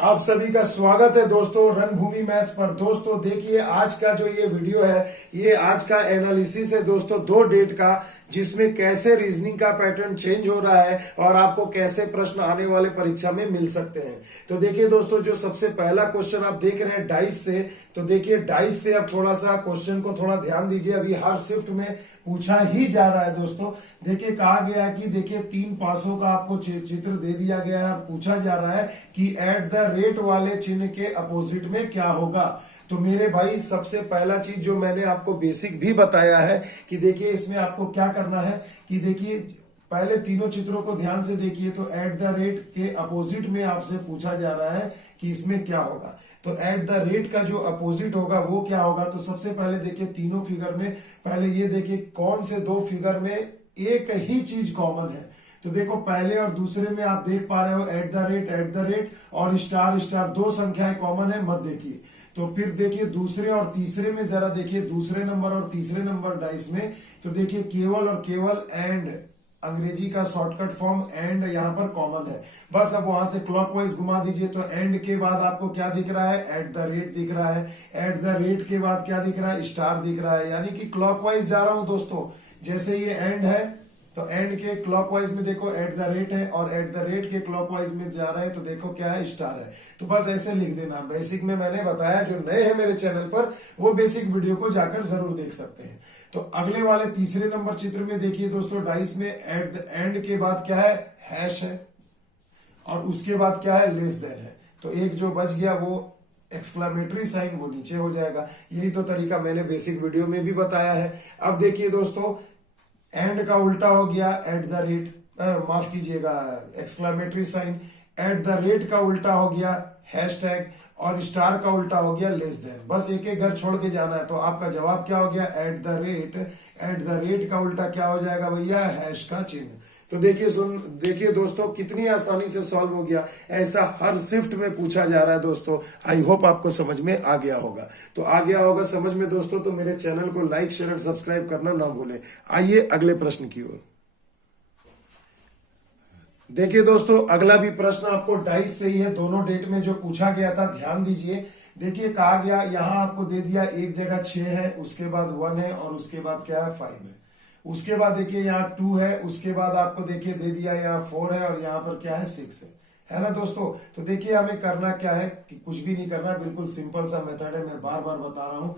आप सभी का स्वागत है दोस्तों रणभूमि मैथ्स पर। दोस्तों देखिए आज का जो ये वीडियो है ये आज का एनालिसिस है दोस्तों दो डेट का, जिसमें कैसे रीजनिंग का पैटर्न चेंज हो रहा है और आपको कैसे प्रश्न आने वाले परीक्षा में मिल सकते हैं। तो देखिए दोस्तों जो सबसे पहला क्वेश्चन आप देख रहे हैं डाइस से, तो देखिए डाइस से अब थोड़ा सा क्वेश्चन को थोड़ा ध्यान दीजिए। अभी हर शिफ्ट में पूछा ही जा रहा है दोस्तों। देखिए कहा गया है कि देखिए 3 पासों का आपको चित्र दे दिया गया है और पूछा जा रहा है कि एट द रेट वाले चिन्ह के अपोजिट में क्या होगा। तो मेरे भाई सबसे पहला चीज जो मैंने आपको बेसिक भी बताया है कि देखिए इसमें आपको क्या करना है कि देखिए पहले तीनों चित्रों को ध्यान से देखिए। तो एट द रेट के अपोजिट में आपसे पूछा जा रहा है कि इसमें क्या होगा। तो एट द रेट का जो अपोजिट होगा वो क्या होगा। तो सबसे पहले देखिए तीनों फिगर में पहले ये देखिए कौन से दो फिगर में एक ही चीज कॉमन है। तो देखो पहले और दूसरे में आप देख पा रहे हो एट द रेट और स्टार स्टार दो संख्याएं कॉमन है, मत देखिए। तो फिर देखिए दूसरे और तीसरे में जरा देखिए दूसरे नंबर और तीसरे नंबर डाइस में तो देखिए केवल और केवल एंड, अंग्रेजी का शॉर्टकट फॉर्म एंड यहाँ पर कॉमन है। बस अब वहां से क्लॉकवाइज घुमा दीजिए तो एंड के बाद आपको क्या दिख रहा है, एट द रेट दिख रहा है। एट द रेट के बाद क्या दिख रहा है, स्टार दिख रहा है। यानी कि क्लॉकवाइज जा रहा हूं दोस्तों। जैसे ये एंड है तो एंड के क्लॉकवाइज में देखो एट द रेट है और एट द रेट के क्लॉकवाइज में जा रहा है तो देखो क्या है, स्टार है। तो बस ऐसे लिख देना। बेसिक में मैंने बताया, जो नए हैं मेरे चैनल पर वो बेसिक वीडियो को जाकर जरूर देख सकते हैं। तो अगले वाले तीसरे नंबर चित्र में देखिए दोस्तों डाइस में एट द एंड के बाद क्या है, हैश है और उसके बाद क्या है, लेस देन है। तो एक जो बच गया वो एक्सक्लामेटरी साइन वो नीचे हो जाएगा। यही तो तरीका मैंने बेसिक वीडियो में भी बताया है। अब देखिए दोस्तों एंड का उल्टा हो गया एट द रेट, माफ कीजिएगा exclamatory sign. At the rate का उल्टा हो गया हैशटैग और स्टार का उल्टा हो गया लेस देन। बस एक एक घर छोड़ के जाना है। तो आपका जवाब क्या हो गया, eight the rate. Eight the rate का उल्टा क्या हो जाएगा भैया, हैश का चिन्ह। तो देखिए दोस्तों कितनी आसानी से सॉल्व हो गया। ऐसा हर शिफ्ट में पूछा जा रहा है दोस्तों। आई होप आपको समझ में आ गया होगा। तो आ गया होगा समझ में दोस्तों, तो मेरे चैनल को लाइक शेयर और सब्सक्राइब करना ना भूलें। आइए अगले प्रश्न की ओर। देखिए दोस्तों अगला भी प्रश्न आपको डाइस से ही है। दोनों डेट में जो पूछा गया था ध्यान दीजिए। देखिए कहा गया यहां आपको दे दिया एक जगह 6 है, उसके बाद 1 है और उसके बाद क्या है, 5 है। उसके बाद देखिए यहाँ 2 है, उसके बाद आपको देखिए दे दिया यहाँ 4 है और यहाँ पर क्या है, 6 है ना दोस्तों। तो देखिए हमें करना क्या है कि कुछ भी नहीं करना, बिल्कुल सिंपल सा मेथड है। मैं बार बार बता रहा हूं।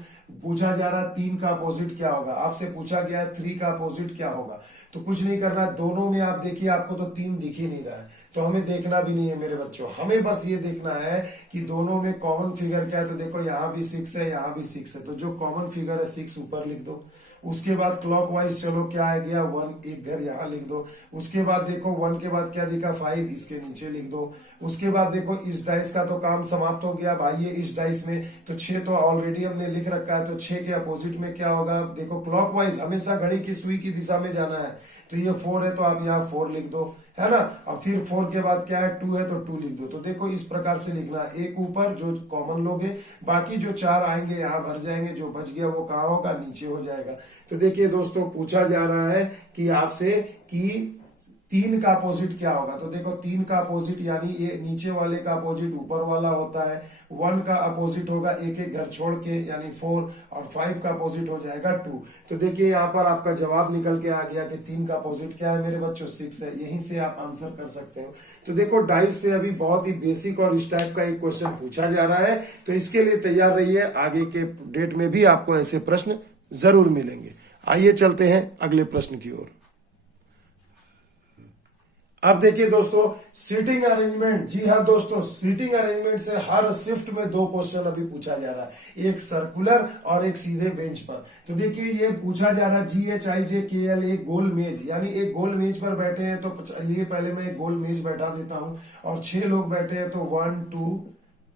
पूछा जा रहा है 3 का अपोजिट क्या होगा, आपसे पूछा गया है 3 का अपोजिट क्या होगा। तो कुछ नहीं करना, दोनों में आप देखिए आपको तो 3 दिख ही नहीं रहा है, तो हमें देखना भी नहीं है मेरे बच्चों। हमें बस ये देखना है कि दोनों में कॉमन फिगर क्या है। तो देखो यहाँ भी 6 है, यहाँ भी 6 है, तो जो कॉमन फिगर है 6 ऊपर लिख दो। उसके बाद क्लॉकवाइज चलो क्या आ गया, 1 एक घर यहाँ लिख दो। उसके बाद देखो 1 के बाद क्या दिखा, 5 इसके नीचे लिख दो। उसके बाद देखो इस डाइस का तो काम समाप्त हो गया। अब आइए इस डाइस में, तो 6 तो ऑलरेडी हमने लिख रखा है, तो 6 के अपोजिट में क्या होगा। देखो क्लॉकवाइज हमेशा घड़ी की सुई की दिशा में जाना है। तो ये 4 है तो आप यहाँ 4 लिख दो, है ना। और फिर 4 के बाद क्या है, 2 है तो 2 लिख दो। तो देखो इस प्रकार से लिखना, एक ऊपर जो कॉमन लोगे, बाकी जो 4 आएंगे यहाँ भर जाएंगे, जो बच गया वो कहाँ होगा, नीचे हो जाएगा। तो देखिए दोस्तों पूछा जा रहा है कि आपसे कि 3 का अपोजिट क्या होगा। तो देखो 3 का अपोजिट यानी ये नीचे वाले का अपोजिट ऊपर वाला होता है। 1 का अपोजिट होगा एक एक घर छोड़ के यानी 4 और 5 का अपोजिट हो जाएगा 2। तो देखिए यहाँ पर आपका जवाब निकल के आ गया कि 3 का अपोजिट क्या है मेरे बच्चों, 6 है। यहीं से आप आंसर कर सकते हो। तो देखो डाइस से अभी बहुत ही बेसिक और इस टाइप का एक क्वेश्चन पूछा जा रहा है, तो इसके लिए तैयार रहिए। आगे के डेट में भी आपको ऐसे प्रश्न जरूर मिलेंगे। आइए चलते हैं अगले प्रश्न की ओर। अब देखिए दोस्तों सीटिंग अरेंजमेंट। जी हाँ दोस्तों, सीटिंग अरेंजमेंट से हर शिफ्ट में 2 क्वेश्चन अभी पूछा जा रहा है, एक सर्कुलर और एक सीधे बेंच पर। तो देखिए ये पूछा जा रहा है GHIJKL, एक गोल मेज, यानी एक गोल मेज पर बैठे हैं। तो ये पहले मैं एक गोल मेज बैठा देता हूं और 6 लोग बैठे हैं। तो 1 2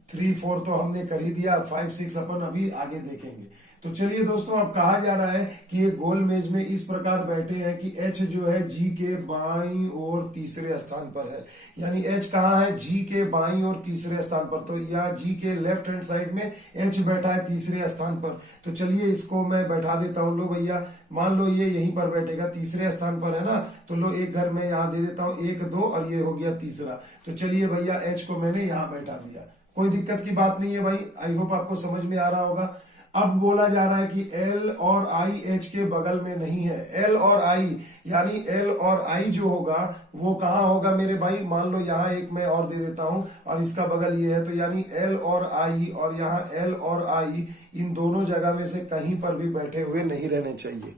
3 4 तो हमने कर ही दिया, 5 6 अपन अभी आगे देखेंगे। तो चलिए दोस्तों, अब कहा जा रहा है कि ये गोल मेज में इस प्रकार बैठे हैं कि एच जो है जी के बाईं और तीसरे स्थान पर है। यानी एच कहाँ है? जी के बाईं और तीसरे स्थान पर। तो यहाँ जी के लेफ्ट हैंड साइड में एच बैठा है तीसरे स्थान पर। तो चलिए इसको मैं बैठा देता हूँ। लो भैया, मान लो ये यहीं पर बैठेगा, तीसरे स्थान पर है ना। तो लो एक घर में यहाँ दे देता हूँ, 1 2 और ये हो गया तीसरा। तो चलिए भैया, एच को मैंने यहाँ बैठा दिया, कोई दिक्कत की बात नहीं है भाई। आई होप आपको समझ में आ रहा होगा। अब बोला जा रहा है कि एल और आई एच के बगल में नहीं है। एल और आई, यानी एल और आई जो होगा वो कहाँ होगा मेरे भाई? मान लो यहाँ एक मैं और दे देता हूं और इसका बगल ये है। तो यानी एल और आई, और यहाँ एल और आई, इन दोनों जगह में से कहीं पर भी बैठे हुए नहीं रहने चाहिए,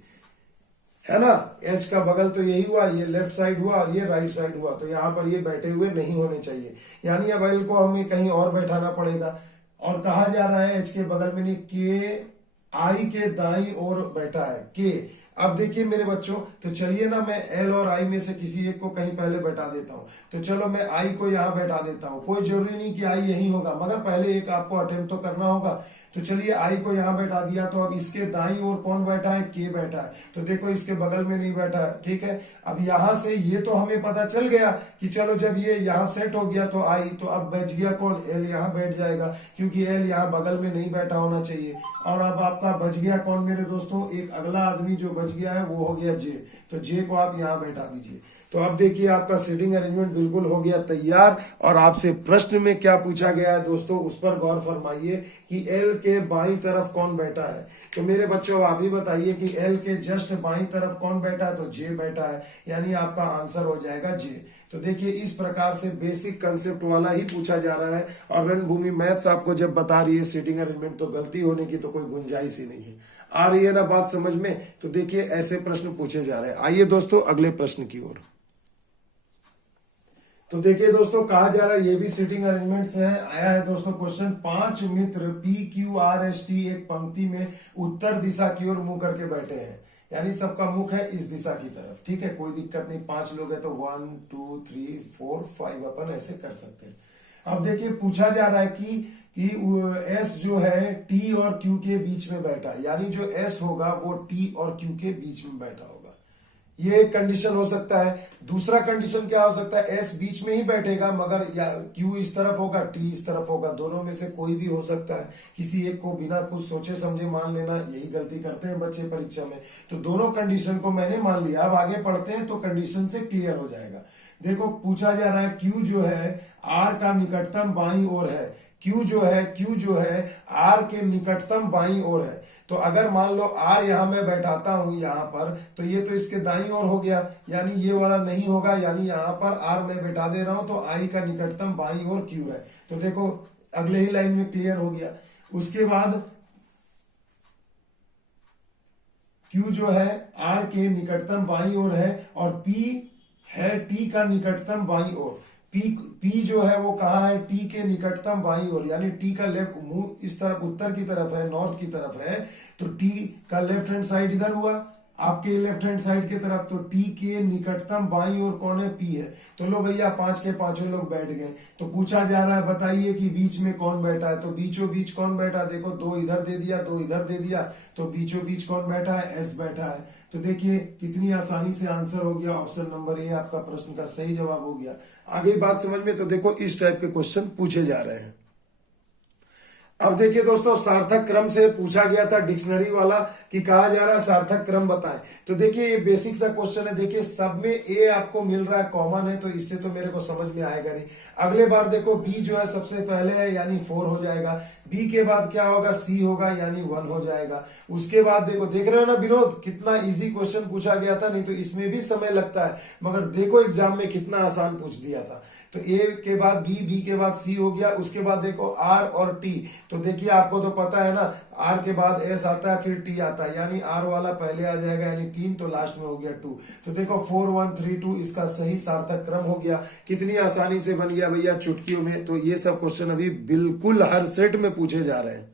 है ना। एच का बगल तो यही हुआ, ये लेफ्ट साइड हुआ और ये राइट साइड हुआ। तो यहाँ पर ये बैठे हुए नहीं होने चाहिए, यानी अब एल को हमें कहीं और बैठाना पड़ेगा। और कहा जा रहा है एच के बगल में नहीं, के आई के दाई ओर बैठा है के। अब देखिए मेरे बच्चों, तो चलिए ना, मैं एल और आई में से किसी एक को कहीं पहले बैठा देता हूं। तो चलो मैं आई को यहां बैठा देता हूं, कोई जरूरी नहीं कि आई यही होगा, मगर पहले एक आपको अटेम्प्ट तो करना होगा। तो चलिए आई को यहां बैठा दिया। तो अब इसके दाई ओर कौन बैठा है? के बैठा है। तो देखो इसके बगल में नहीं बैठा है, ठीक है। अब यहां से ये तो हमें पता चल गया कि चलो जब ये यहां सेट हो गया तो आई, तो अब बच गया कौन? एल यहां बैठ जाएगा, क्योंकि एल यहां बगल में नहीं बैठा होना चाहिए। और अब आपका बच गया कौन मेरे दोस्तों? एक अगला आदमी जो बच गया है वो हो गया जे। तो जे को आप यहां बैठा दीजिए। तो अब देखिए आपका सीटिंग अरेंजमेंट बिल्कुल हो गया तैयार। और आपसे प्रश्न में क्या पूछा गया है दोस्तों, उस पर गौर फरमाइए कि एल के बाईं तरफ कौन बैठा है। तो मेरे बच्चों आप ही बताइए कि एल के जस्ट बाईं तरफ कौन बैठा है? तो जे बैठा है, यानी आपका आंसर हो जाएगा जे। तो देखिए इस प्रकार से बेसिक कंसेप्ट वाला ही पूछा जा रहा है। और रणभूमि मैथ्स आपको जब बता रही है सीटिंग अरेंजमेंट, तो गलती होने की तो कोई गुंजाइश ही नहीं है। आ रही है ना बात समझ में? तो देखिए ऐसे प्रश्न पूछे जा रहे हैं। आइए दोस्तों अगले प्रश्न की ओर। तो देखिए दोस्तों, कहा जा रहा है ये भी सीटिंग अरेंजमेंट से है। आया है दोस्तों क्वेश्चन, 5 मित्र P Q R S T एक पंक्ति में उत्तर दिशा की ओर मुंह करके बैठे हैं, यानी सबका मुख है इस दिशा की तरफ, ठीक है। कोई दिक्कत नहीं, 5 लोग है तो 1 2 3 4 5 अपन ऐसे कर सकते हैं। अब देखिए पूछा जा रहा है कि एस जो है टी और क्यू के बीच में बैठा है, यानी जो एस होगा वो टी और क्यू के बीच में बैठा होगा। ये एक कंडीशन हो सकता है। दूसरा कंडीशन क्या हो सकता है? एस बीच में ही बैठेगा, मगर या क्यू इस तरफ होगा, टी इस तरफ होगा। दोनों में से कोई भी हो सकता है। किसी एक को बिना कुछ सोचे समझे मान लेना, यही गलती करते हैं बच्चे परीक्षा में। तो दोनों कंडीशन को मैंने मान लिया। अब आगे पढ़ते हैं तो कंडीशन से क्लियर हो जाएगा। देखो पूछा जा रहा है क्यू जो है आर का निकटतम बाईं ओर है। क्यू जो है आर के निकटतम बाईं ओर है। तो अगर मान लो आर यहां मैं बैठाता हूं यहां पर, तो ये तो इसके दाईं ओर हो गया, यानी ये वाला नहीं होगा। यानी यहां पर आर मैं बैठा दे रहा हूं, तो आई का निकटतम बाईं ओर क्यू है। तो देखो अगले ही लाइन में क्लियर हो गया। उसके बाद क्यू जो है आर के निकटतम बाईं ओर है, और पी है टी का निकटतम बाईं ओर। पी जो है वो कहाँ है? टी के निकटतम बाईं ओर, यानी टी का लेफ्ट मुंह इस तरफ उत्तर की तरफ है, नॉर्थ की तरफ है। तो टी का लेफ्ट हैंड साइड इधर हुआ, आपके लेफ्ट हैंड साइड की तरफ। तो टी के निकटतम बाईं ओर कौन है? पी है। तो लो भैया 5 के 5 लोग बैठ गए। तो पूछा जा रहा है बताइए कि बीच में कौन बैठा है? तो बीचों बीच कौन बैठा? देखो 2 इधर दे दिया, 2 इधर दे दिया, तो बीचों बीच कौन बैठा है? एस बैठा है। तो देखिए कितनी आसानी से आंसर हो गया। ऑप्शन नंबर ए आपका प्रश्न का सही जवाब हो गया। आगे बात समझ में? तो देखो इस टाइप के क्वेश्चन पूछे जा रहे हैं। अब देखिए दोस्तों, सार्थक क्रम से पूछा गया था डिक्शनरी वाला कि कहा जा रहा है सार्थक क्रम बताएं। तो देखिए ये बेसिक सा क्वेश्चन है। देखिए सब में ए आपको मिल रहा है, कॉमन है, तो इससे तो मेरे को समझ में आएगा नहीं। अगले बार देखो बी जो है सबसे पहले है, यानी 4 हो जाएगा। बी के बाद क्या होगा? सी होगा, यानी 1 हो जाएगा। उसके बाद देखो, देख रहे हो ना विनोद, कितना इजी क्वेश्चन पूछा गया था। नहीं तो इसमें भी समय लगता है, मगर देखो एग्जाम में कितना आसान पूछ दिया था। तो ए के बाद बी, बी के बाद सी हो गया। उसके बाद देखो आर और टी। तो देखिए आपको तो पता है ना, आर के बाद एस आता है, फिर टी आता है, यानी आर वाला पहले आ जाएगा, यानी 3, तो लास्ट में हो गया 2। तो देखो 4 1 3 2 इसका सही सार्थक क्रम हो गया। कितनी आसानी से बन गया भैया चुटकियों में। तो ये सब क्वेश्चन अभी बिल्कुल हर सेट में पूछे जा रहे हैं।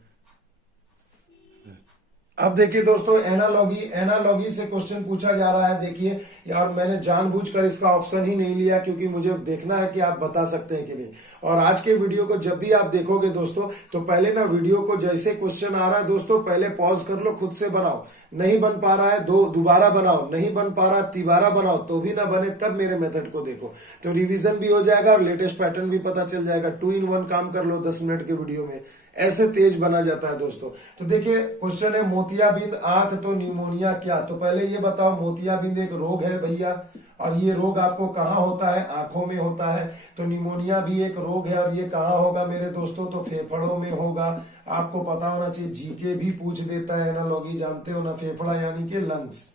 अब देखिए दोस्तों, एनालॉगी से क्वेश्चन पूछा जा रहा है। देखिए यार, मैंने जानबूझकर इसका ऑप्शन ही नहीं लिया क्योंकि मुझे देखना है कि आप बता सकते हैं कि नहीं। और आज के वीडियो को जब भी आप देखोगे दोस्तों, तो पहले ना वीडियो को जैसे क्वेश्चन आ रहा है दोस्तों, पहले पॉज कर लो, खुद से बनाओ। नहीं बन पा रहा है दोबारा बनाओ, नहीं बन पा रहा तिबारा बनाओ, तो भी ना बने तब मेरे मेथड को देखो, तो रिवीजन भी हो जाएगा और लेटेस्ट पैटर्न भी पता चल जाएगा। 2 in 1 काम कर लो 10 मिनट के वीडियो में, ऐसे तेज बना जाता है दोस्तों। तो देखिए क्वेश्चन है, मोतियाबिंद आंख तो निमोनिया क्या। तो पहले ये बताओ, मोतियाबिंद एक रोग है भैया, और ये रोग आपको कहाँ होता है, आंखों में होता है। तो निमोनिया भी एक रोग है, और ये कहाँ होगा मेरे दोस्तों, तो फेफड़ों में होगा। आपको पता होना चाहिए, जीके भी पूछ देता है एनालॉगी, जानते हो ना, फेफड़ा यानी कि लंग्स।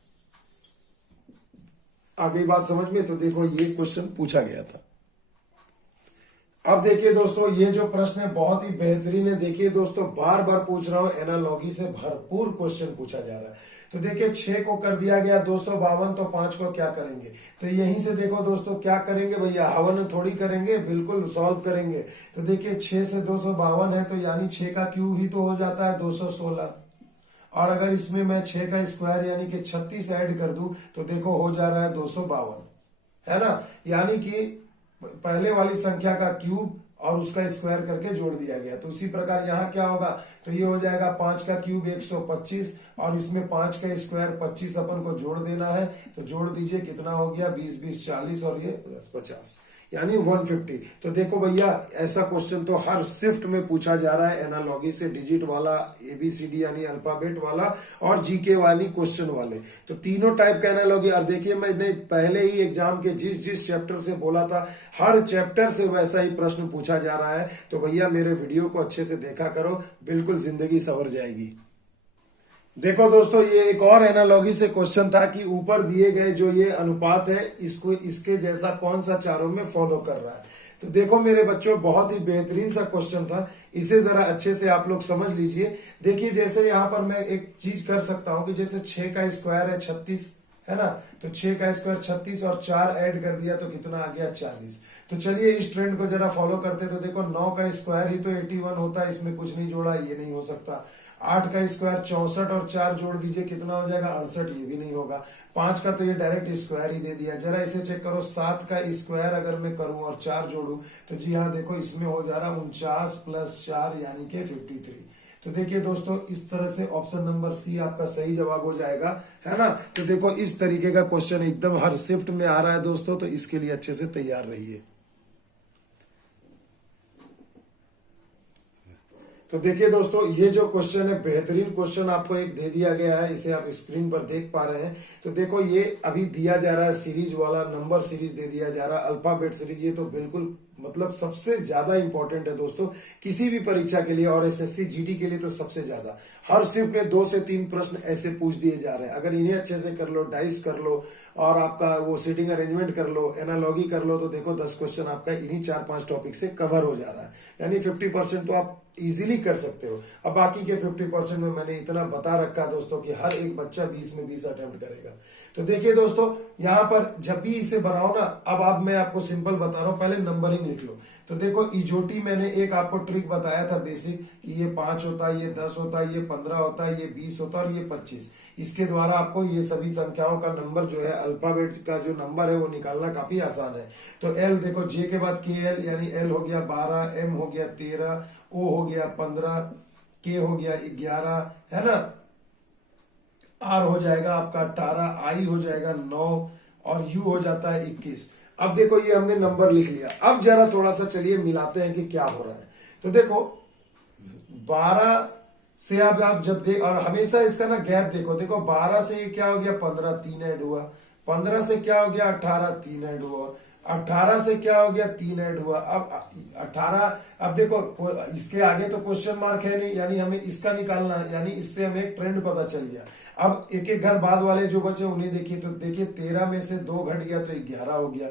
आ गई बात समझ में। तो देखो ये क्वेश्चन पूछा गया था। अब देखिए दोस्तों, ये जो प्रश्न है बहुत ही बेहतरीन है। देखिए दोस्तों, बार बार पूछ रहा हूं, एनालॉगी से भरपूर क्वेश्चन पूछा जा रहा है। तो देखिए 6 को कर दिया गया 252, तो 5 को क्या करेंगे। तो यहीं से देखो दोस्तों, क्या करेंगे भैया, हवन थोड़ी करेंगे, बिल्कुल सॉल्व करेंगे। तो देखिए 6 से 252 है, तो यानी 6 का क्यूब ही तो हो जाता है 216। और अगर इसमें मैं 6 का स्क्वायर यानी कि 36 ऐड कर दूं, तो देखो हो जा रहा है 252, है ना। यानी कि पहले वाली संख्या का क्यूब और उसका स्क्वायर करके जोड़ दिया गया। तो उसी प्रकार यहाँ क्या होगा, तो ये हो जाएगा 5 का क्यूब 125, और इसमें 5 का स्क्वायर 25 अपन को जोड़ देना है। तो जोड़ दीजिए, कितना हो गया, 20 20 40 और ये 50, यानी 150। तो देखो भैया, ऐसा क्वेश्चन तो हर शिफ्ट में पूछा जा रहा है एनालॉगी से, डिजिट वाला, एबीसीडी यानी अल्फाबेट वाला, और जीके वाली क्वेश्चन वाले। तो तीनों टाइप का एनालॉगी। और देखिए, मैंने पहले ही एग्जाम के जिस चैप्टर से बोला था, हर चैप्टर से वैसा ही प्रश्न पूछा जा रहा है। तो भैया मेरे वीडियो को अच्छे से देखा करो, बिल्कुल जिंदगी संवर जाएगी। देखो दोस्तों, ये एक और एनालॉगी से क्वेश्चन था कि ऊपर दिए गए जो ये अनुपात है, इसको इसके जैसा कौन सा चारों में फॉलो कर रहा है। तो देखो मेरे बच्चों, बहुत ही बेहतरीन सा क्वेश्चन था, इसे जरा अच्छे से आप लोग समझ लीजिए। देखिए जैसे यहाँ पर मैं एक चीज कर सकता हूं कि जैसे 6 का स्क्वायर है 36, है ना। तो 6 का स्क्वायर 36 और 4 ऐड कर दिया, तो कितना आ गया 40। तो चलिए इस ट्रेंड को जरा फॉलो करते। तो देखो 9 का स्क्वायर ही तो 81 होता है, इसमें कुछ नहीं जोड़ा, ये नहीं हो सकता। 8 का स्क्वायर 64 और 4 जोड़ दीजिए, कितना हो जाएगा 68, ये भी नहीं होगा। 5 का तो ये डायरेक्ट स्क्वायर ही दे दिया। जरा इसे चेक करो, 7 का स्क्वायर अगर मैं करूं और 4 जोड़ू, तो जी हाँ देखो इसमें हो जा रहा 49 प्लस 4 यानी कि 53। तो देखिए दोस्तों, इस तरह से ऑप्शन नंबर सी आपका सही जवाब हो जाएगा, है ना। तो देखो इस तरीके का क्वेश्चन एकदम हर शिफ्ट में आ रहा है दोस्तों, तो इसके लिए अच्छे से तैयार रहिए। तो देखिए दोस्तों, ये जो क्वेश्चन है, बेहतरीन क्वेश्चन आपको एक दे दिया गया है, इसे आप स्क्रीन पर देख पा रहे हैं। तो देखो ये अभी दिया जा रहा है सीरीज वाला, नंबर सीरीज दे दिया जा रहा है, अल्फाबेट सीरीज। ये तो बिल्कुल मतलब सबसे ज्यादा इंपॉर्टेंट है दोस्तों किसी भी परीक्षा के लिए, और एसएससी जीडी के लिए तो सबसे ज्यादा। हर शिफ्ट में 2 से 3 प्रश्न ऐसे पूछ दिए जा रहे हैं। अगर इन्हें अच्छे से कर लो, डाइस कर लो, और आपका वो सीटिंग अरेंजमेंट कर लो, एनालॉगी कर लो, तो देखो 10 क्वेश्चन आपका इन्हीं 4-5 टॉपिक से कवर हो जा रहा है। यानी 50% तो आप इजीली कर सकते हो। अब बाकी के 50% में मैंने इतना बता रखा है दोस्तों कि हर एक बच्चा 20 में 20 अटेम्प्ट करेगा। तो देखिए दोस्तों, यहाँ पर जब भी इसे बनाओ ना, अब मैं आपको सिंपल बता रहा हूं, पहले नंबरिंग लिख लो। तो देखो इजोटी मैंने एक आपको ट्रिक बताया था बेसिक, कि ये 5 होता है, ये 10 होता है, ये 15 होता है, ये 20 होता है और ये 25। इसके द्वारा आपको ये सभी संख्याओं का नंबर जो है, अल्फाबेट का जो नंबर है वो निकालना काफी आसान है। तो एल देखो, जे के बाद के एल, यानी एल हो गया 12, एम हो गया 13, ओ हो गया 15, के हो गया 11, है ना। आर हो जाएगा आपका 18, आई हो जाएगा 9, और यू हो जाता है 21। अब देखो ये हमने नंबर लिख लिया। अब जरा थोड़ा सा चलिए मिलाते हैं कि क्या हो रहा है। तो देखो 12 से अब आप जब देख, और हमेशा इसका ना गैप देखो 12 से ये क्या हो गया 15, 3 ऐड हुआ। 15 से क्या हो गया 18, 3 ऐड हुआ। 18 से क्या हो गया 3 ऐड हुआ। अब 18, अब देखो इसके आगे तो क्वेश्चन मार्क है नहीं, यानी हमें इसका निकालना है, यानी इससे हमें एक ट्रेंड पता चल गया। अब एक एक घर बाद वाले जो बचे उन्हें देखिए। तो देखिए 13 में से 2 घट गया तो 11 हो गया।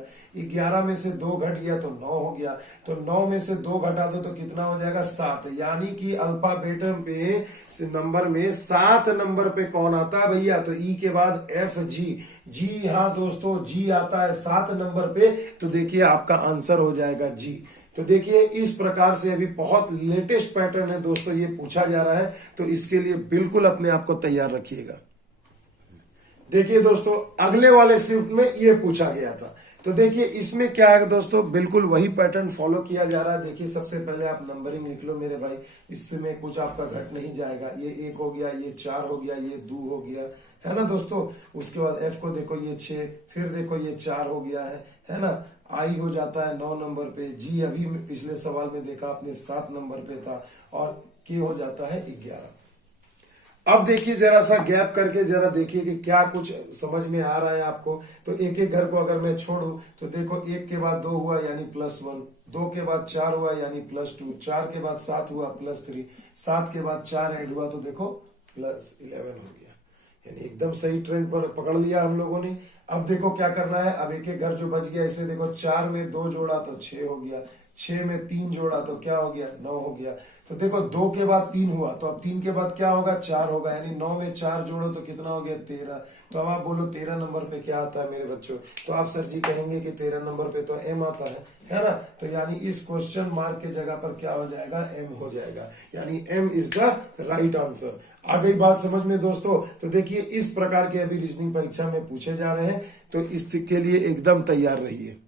11 में से 2 घट गया तो 9 हो गया। तो 9 में से 2 घटा दो तो कितना हो जाएगा 7। यानी कि अल्फाबेट पे नंबर में 7 नंबर पे कौन आता है भैया, तो ई के बाद एफ जी। जी हाँ दोस्तों, जी आता है 7 नंबर पे। तो देखिए आपका आंसर हो जाएगा जी। तो देखिए इस प्रकार से अभी बहुत लेटेस्ट पैटर्न है दोस्तों, ये पूछा जा रहा है, तो इसके लिए बिल्कुल अपने आप को तैयार रखिएगा। देखिए दोस्तों अगले वाले शिफ्ट में ये पूछा गया था, तो देखिए इसमें क्या है दोस्तों, बिल्कुल वही पैटर्न फॉलो किया जा रहा है। देखिए सबसे पहले आप नंबरिंग लिख लो मेरे भाई, इसमें कुछ आपका घट नहीं जाएगा। ये 1 हो गया, ये 4 हो गया, ये 2 हो गया, है ना दोस्तों। उसके बाद एफ को देखो, ये 6, फिर देखो ये 4 हो गया है ना। आई हो जाता है 9 नंबर पे, जी अभी पिछले सवाल में देखा आपने 7 नंबर पे था, और के हो जाता है 11। अब देखिए जरा सा गैप करके जरा देखिए कि क्या कुछ समझ में आ रहा है आपको। तो एक एक घर को अगर मैं छोड़ू तो देखो 1 के बाद 2 हुआ यानी +1, 2 के बाद 4 हुआ यानी +2, 4 के बाद 7 हुआ +3, 7 के बाद 4 ऐड हुआ तो देखो +11 हो गया। यानी एकदम सही ट्रेंड पर पकड़ लिया हम लोगों ने। अब देखो क्या करना है, अब एक एक घर जो बच गया इसे देखो, 4 में 2 जोड़ा तो 6 हो गया, 6 में 3 जोड़ा तो क्या हो गया, 9 हो गया। तो देखो 2 के बाद 3 हुआ, तो अब 3 के बाद क्या होगा, 4 होगा, यानी 9 में 4 जोड़ो तो कितना हो गया, 13। तो अब आप बोलो 13 नंबर पे क्या आता है मेरे बच्चों, तो आप सर जी कहेंगे कि 13 नंबर पे तो एम आता है ना। तो यानी इस क्वेश्चन मार्क के जगह पर क्या हो जाएगा, एम हो जाएगा, यानी M is the right answer. आ गई बात समझ में दोस्तों। तो देखिए इस प्रकार के अभी रीजनिंग परीक्षा में पूछे जा रहे हैं, तो इसके लिए एकदम तैयार रहिए।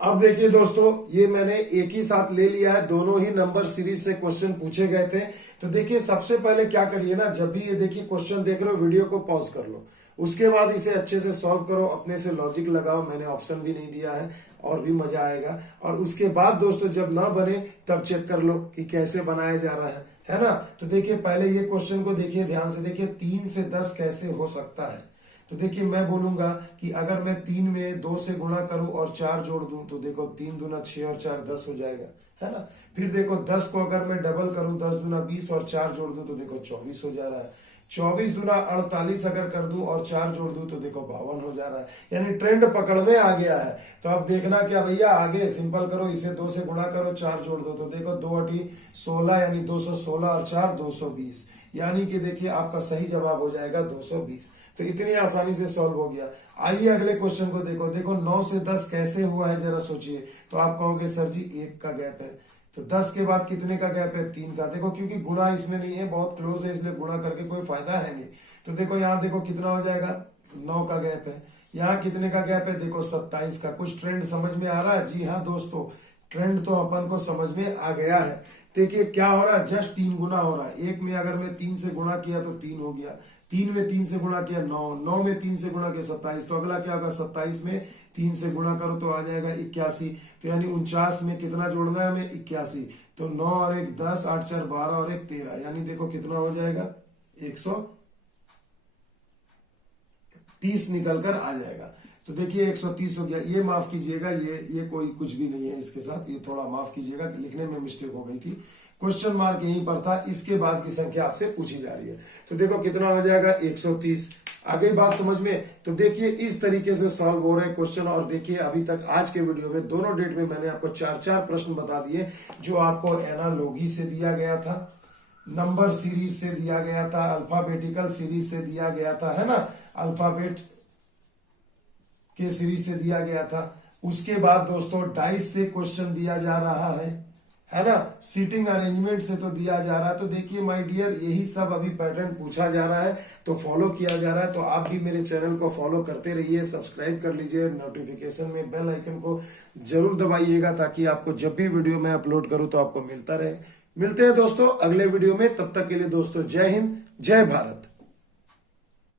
अब देखिए दोस्तों ये मैंने एक ही साथ ले लिया है, दोनों ही नंबर सीरीज से क्वेश्चन पूछे गए थे। तो देखिए सबसे पहले क्या करिए ना, जब भी ये देखिए क्वेश्चन देख रहे हो वीडियो को पॉज कर लो, उसके बाद इसे अच्छे से सॉल्व करो, अपने से लॉजिक लगाओ, मैंने ऑप्शन भी नहीं दिया है और भी मजा आएगा। और उसके बाद दोस्तों जब ना बने तब चेक कर लो कि कैसे बनाया जा रहा है ना। तो देखिए पहले ये क्वेश्चन को देखिए ध्यान से, देखिए 3 से 10 कैसे हो सकता है। तो देखिए मैं बोलूंगा कि अगर मैं 3 में 2 से गुणा करूं और 4 जोड़ दूं तो देखो 3 दूना 6 और 4 10 हो जाएगा, है ना। फिर देखो 10 को अगर मैं डबल करूं, 10 दूना 20 और 4 जोड़ दूं तो देखो 24 हो जा रहा है। 24 दूना 48 अगर कर दूं और 4 जोड़ दूं तो देखो 52 हो जा रहा है, यानी ट्रेंड पकड़ में आ गया है। तो अब देखना क्या भैया, आगे सिंपल करो, इसे 2 से गुणा करो, 4 जोड़ दो तो देखो 2 × 16 यानी 216 और 4 220, यानी कि देखिए आपका सही जवाब हो जाएगा 220। तो इतनी आसानी से सॉल्व हो गया। आइए अगले क्वेश्चन को देखो। देखो 9 से 10 कैसे हुआ है जरा सोचिए। तो आप कहोगे सर जी 1 का गैप है, तो 10 के बाद कितने का गैप है, 3 का। देखो क्योंकि गुणा इसमें नहीं है, बहुत क्लोज है, इसलिए गुणा करके कोई फायदा है नहीं। तो देखो यहाँ देखो कितना हो जाएगा, 9 का गैप है। यहाँ कितने का गैप है, देखो 27 का। कुछ ट्रेंड समझ में आ रहा है? जी हाँ दोस्तों, ट्रेंड तो अपन को समझ में आ गया है। देखिए क्या हो रहा है, जस्ट 3 गुना हो रहा है। 1 में अगर मैं 3 से गुणा किया तो 3 हो गया, 3 में 3 से गुणा किया 9, 9 में 3 से गुणा किया 27। तो अगला क्या होगा, 27 में 3 से गुणा करो तो आ जाएगा 81। तो यानी 49 में कितना जोड़ना है हमें, 81। तो 9 और 1 10, 8 4 12 और 1 13, यानी देखो कितना हो जाएगा, 130 निकल कर आ जाएगा। तो देखिए 130 हो गया। ये माफ कीजिएगा, ये कोई कुछ भी नहीं है इसके साथ, ये थोड़ा माफ कीजिएगा, लिखने में मिस्टेक हो गई थी। क्वेश्चन मार्क यहीं पर था, इसके बाद की संख्या आपसे पूछी जा रही है। तो देखो कितना हो जाएगा, 130। आ गई बात समझ में। तो देखिए इस तरीके से सॉल्व हो रहे क्वेश्चन। और देखिए अभी तक आज के वीडियो में दोनों डेट में मैंने आपको 4 प्रश्न बता दिए, जो आपको एनालॉजी से दिया गया था, नंबर सीरीज से दिया गया था, अल्फाबेटिकल सीरीज से दिया गया था, है ना, अल्फाबेट के सीरीज से दिया गया था। उसके बाद दोस्तों डाइस से क्वेश्चन दिया जा रहा है ना, सीटिंग अरेंजमेंट से तो दिया जा रहा है। तो देखिए माय डियर, यही सब अभी पैटर्न पूछा जा रहा है, तो फॉलो किया जा रहा है। तो आप भी मेरे चैनल को फॉलो करते रहिए, सब्सक्राइब कर लीजिए, नोटिफिकेशन में बेल आइकन को जरूर दबाइएगा, ताकि आपको जब भी वीडियो मैं अपलोड करूं तो आपको मिलता रहे। मिलते हैं दोस्तों अगले वीडियो में, तब तक के लिए दोस्तों जय हिंद, जय भारत।